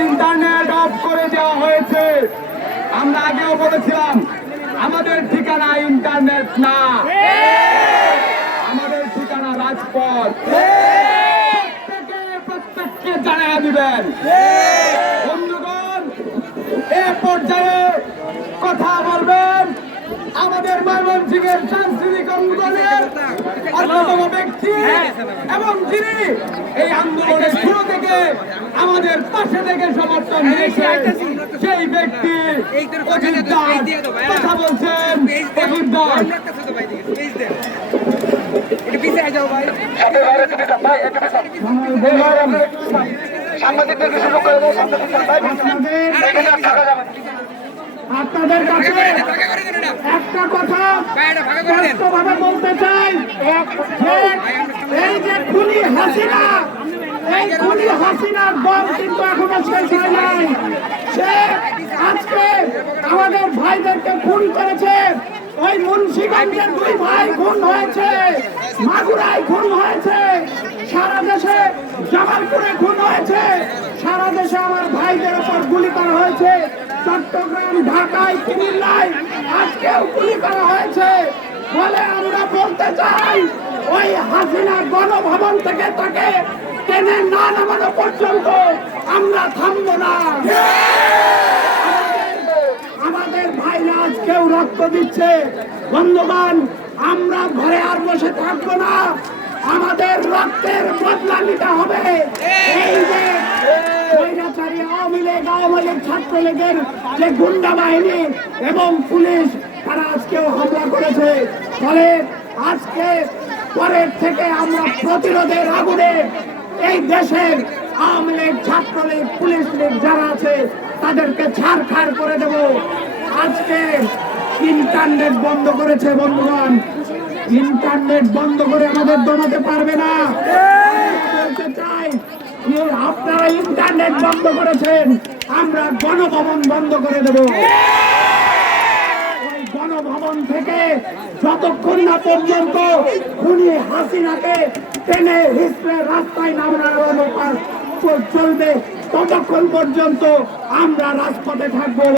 Internet of করে দেওয়া হয়েছে। আমরা আগেও বলেছিলাম আমাদের ঠিকানা ইন্টারনেট না, আমাদের ঠিকানা রাজপথ। প্রত্যেককে জানিয়ে দিবেন বন্ধুগণ। এ পর্যায়ে কথা বলবেন আমাদের ময়মনসিংহের সাংস্কৃতিক অঙ্গনের অন্যতম ব্যক্তি এবং যিনি এই আন্দোলনের শুরু থেকে আমাদের পাশে থেকে সমর্থন দিয়েছে সেই ব্যক্তি অজিত দাস। কথা বলছেন অজিত দাস। আপনাদের কাছে একটা কথা স্পষ্টভাবে বলতে চাই, এই যে খুনি হাসিনা, এই খুনি হাসিনার দল কিন্তু এখনো শেষ হয় নাই। সে আজকে আমাদের ভাইদেরকে খুন করেছে। ওই মুন্সিগঞ্জের 2 ভাই খুন হয়েছে, মাগুরায় খুন হয়েছে, সারা দেশে জামালপুরে খুন হয়েছে, সারা দেশে আমার ভাইদের উপর গুলি করা হয়েছে। চট্টগ্রাম, ঢাকায়, কুমিল্লায় আজকেও গুলি করা হয়েছে। বলে আমরা বলতে চাই ওই হাসিনা গণভবন থেকে তাকে টেনে না নামানো পর্যন্ত আমরা থামবো না। আমাদের ভাইরা আজকেও রক্ত দিচ্ছে। বন্ধুগণ, আমরা ঘরে আর বসে থাকবো না, আমাদের রক্তের বদলা নিতে হবে। এই যে স্বৈরাচারী আওয়ামী লীগ, ছাত্রলীগের যে গুন্ডা বাহিনী এবং পুলিশ, তারা আজকেও হামলা করেছে। ফলে আজকে পরের থেকে আমরা প্রতিরোধের আগুনে এই দেশের আওয়ামী লীগ, ছাত্রলীগ, পুলিশ লীগ যারা আছে তাদেরকে ছাড়খাড় করে দেব। আজকে ইন্টারনেট বন্ধ করেছে বন্ধুগণ, ইন্টারনেট বন্ধ করে আমাদের দমাতে পারবে না। বলতে চাই আপনারা ইন্টারনেট বন্ধ করেছেন, আমরা গণভবন বন্ধ করে দেব। ওই গণভবন থেকে যতক্ষণ না পর্যন্ত খুনি হাসিনাকে টেনে হিসড়ে রাস্তায় নামানো চলবে, ততক্ষণ পর্যন্ত আমরা রাজপথে থাকবো।